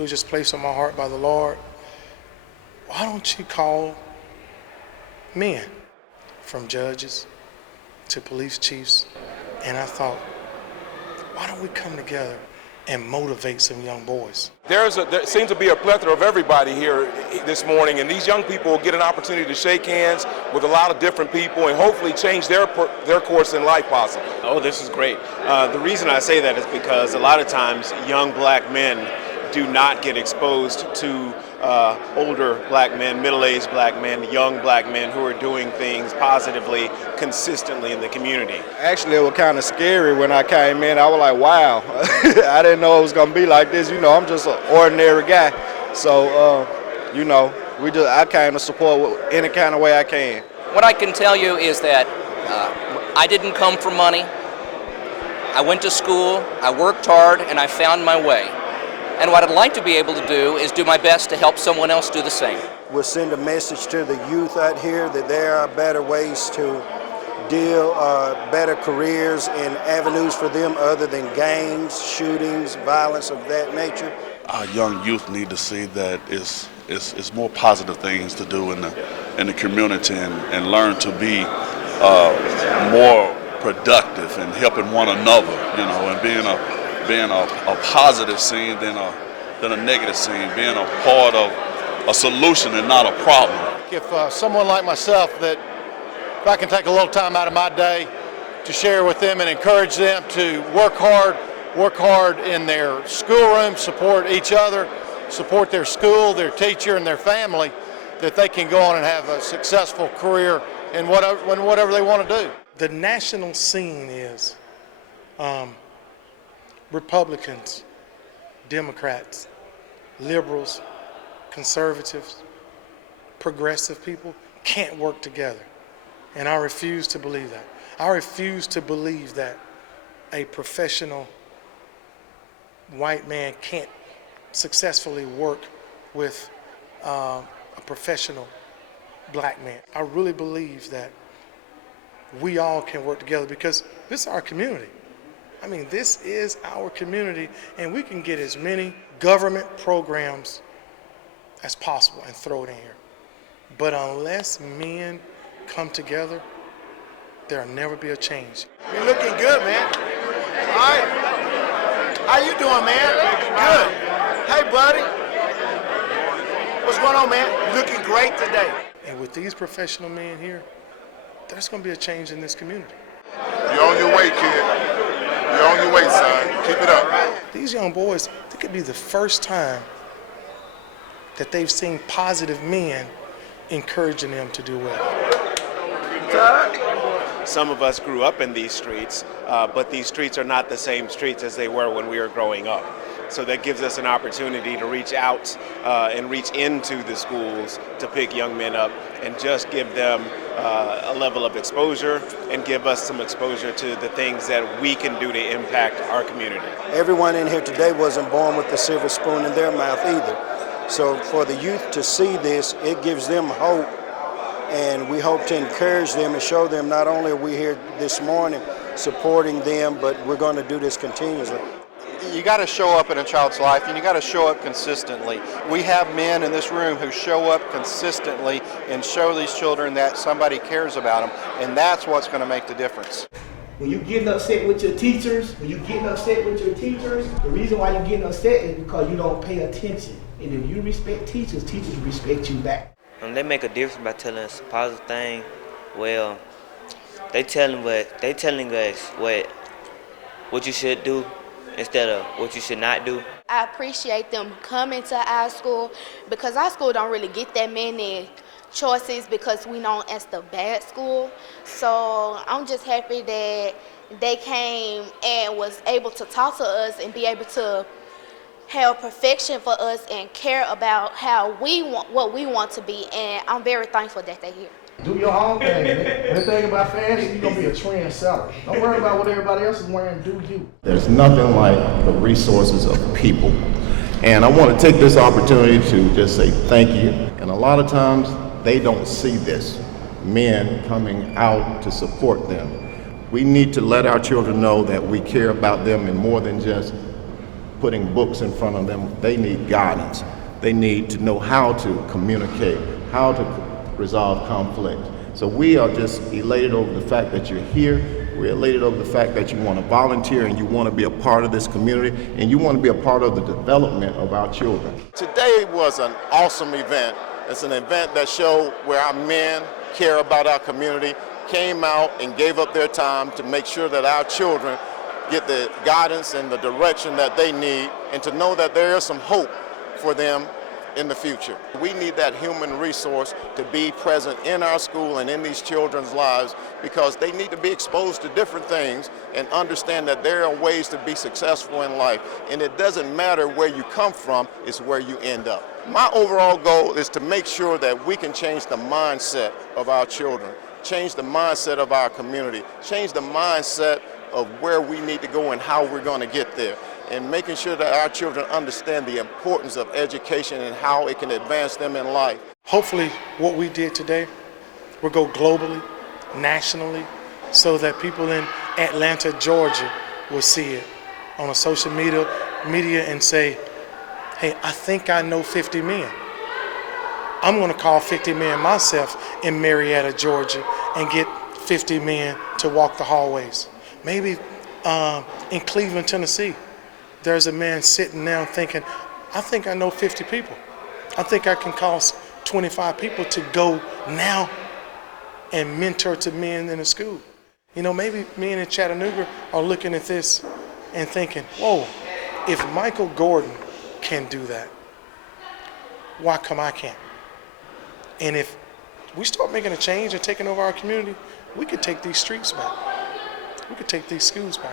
it was just placed on my heart by the Lord. Why don't you call men, from judges to police chiefs? And I thought, why don't we come together and motivate some young boys? There seems to be a plethora of everybody here this morning, and these young people will get an opportunity to shake hands with a lot of different people and hopefully change their course in life possibly. Oh, this is great. The reason I say that is because a lot of times young black men do not get exposed to older black men, middle-aged black men, young black men who are doing things positively, consistently in the community. Actually, it was kind of scary when I came in. I was like, wow, I didn't know it was going to be like this. You know, I'm just an ordinary guy. So, you know, I came to support any kind of way I can. What I can tell you is that I didn't come for money. I went to school, I worked hard, and I found my way. And what I'd like to be able to do is do my best to help someone else do the same. We'll send a message to the youth out here that there are better ways to deal, better careers and avenues for them other than gangs, shootings, violence of that nature. Our young youth need to see that it's more positive things to do in the community and learn to be more productive and helping one another, you know, and being a positive scene than a negative scene, being a part of a solution and not a problem. If someone like myself, that if I can take a little time out of my day to share with them and encourage them to work hard in their schoolroom, support each other, support their school, their teacher, and their family, that they can go on and have a successful career in whatever they want to do. The national scene is Republicans, Democrats, liberals, conservatives, progressive people can't work together. And I refuse to believe that. I refuse to believe that a professional white man can't successfully work with a professional black man. I really believe that we all can work together because this is our community. I mean, this is our community, and we can get as many government programs as possible and throw it in here. But unless men come together, there'll never be a change. You're looking good, man. All right. How you doing, man? Good. Hey, buddy. What's going on, man? Looking great today. And with these professional men here, there's going to be a change in this community. You're on your way, kid. You're on your way, son. Keep it up. These young boys, it could be the first time that they've seen positive men encouraging them to do well. Some of us grew up in these streets, but these streets are not the same streets as they were when we were growing up. So that gives us an opportunity to reach out and reach into the schools to pick young men up and just give them a level of exposure and give us some exposure to the things that we can do to impact our community. Everyone in here today wasn't born with the silver spoon in their mouth either. So for the youth to see this, it gives them hope, and we hope to encourage them and show them not only are we here this morning supporting them, but we're going to do this continuously. You got to show up in a child's life, and you got to show up consistently. We have men in this room who show up consistently and show these children that somebody cares about them, and that's what's going to make the difference. When you're getting upset with your teachers, the reason why you're getting upset is because you don't pay attention. And if you respect teachers, teachers respect you back. They make a difference by telling us a positive thing. Well, they telling us what you should do instead of what you should not do. I appreciate them coming to our school because our school don't really get that many choices because we known as the bad school. So I'm just happy that they came and was able to talk to us and be able to have perfection for us and care about how we want, what we want to be, and I'm very thankful that they're here. Do your own thing, man. The thing about fashion, you're going to be a trendsetter. Don't worry about what everybody else is wearing, do you. There's nothing like the resources of people. And I want to take this opportunity to just say thank you. And a lot of times, they don't see this, men coming out to support them. We need to let our children know that we care about them in more than just putting books in front of them. They need guidance. They need to know how to communicate, how to resolve conflict. So we are just elated over the fact that you're here. We're elated over the fact that you want to volunteer and you want to be a part of this community and you want to be a part of the development of our children. Today was an awesome event. It's an event that showed where our men care about our community, came out and gave up their time to make sure that our children get the guidance and the direction that they need, and to know that there is some hope for them in the future. We need that human resource to be present in our school and in these children's lives, because they need to be exposed to different things and understand that there are ways to be successful in life. And it doesn't matter where you come from, it's where you end up. My overall goal is to make sure that we can change the mindset of our children, change the mindset of our community, change the mindset of where we need to go and how we're going to get there, and making sure that our children understand the importance of education and how it can advance them in life. Hopefully what we did today will go globally, nationally, so that people in Atlanta, Georgia will see it on a social media and say, hey, I think I know 50 men. I'm going to call 50 men myself in Marietta, Georgia, and get 50 men to walk the hallways. Maybe in Cleveland, Tennessee, there's a man sitting down thinking, I think I know 50 people. I think I can call 25 people to go now and mentor to men in the school. You know, maybe men in Chattanooga are looking at this and thinking, whoa, if Michael Gordon can do that, why come I can't? And if we start making a change and taking over our community, we could take these streets back. We could take these schools back.